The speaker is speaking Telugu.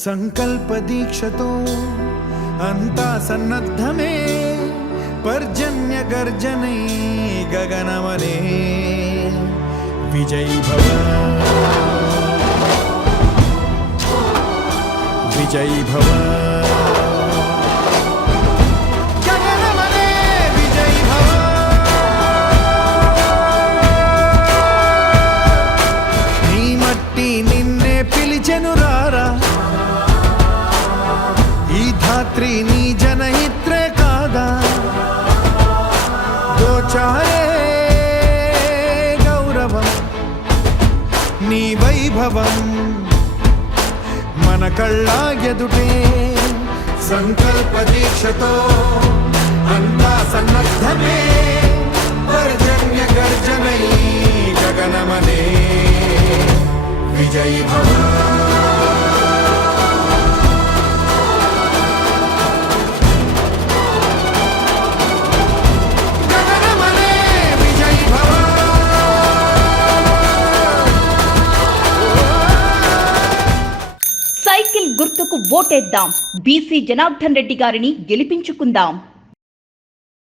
सङ्कल्पदीक्षतो अन्तासन्नद्धमे पर्जन्यगर्जने गगनवने विजय भव। विजय भव। పిలిచెను రారా? ఈ ధాత్రి నీ జనహిత్రే కాదా? దోచారే గౌరవం నీ వైభవం మన కళ్ళ ఎదుటే సంకల్ప దీక్షతో అంతా విజయీ భవ సైకిల్ గుర్తుకు ఓటేద్దాం. బీసీ జనార్దన్ రెడ్డి గారిని గెలిపించుకుందాం.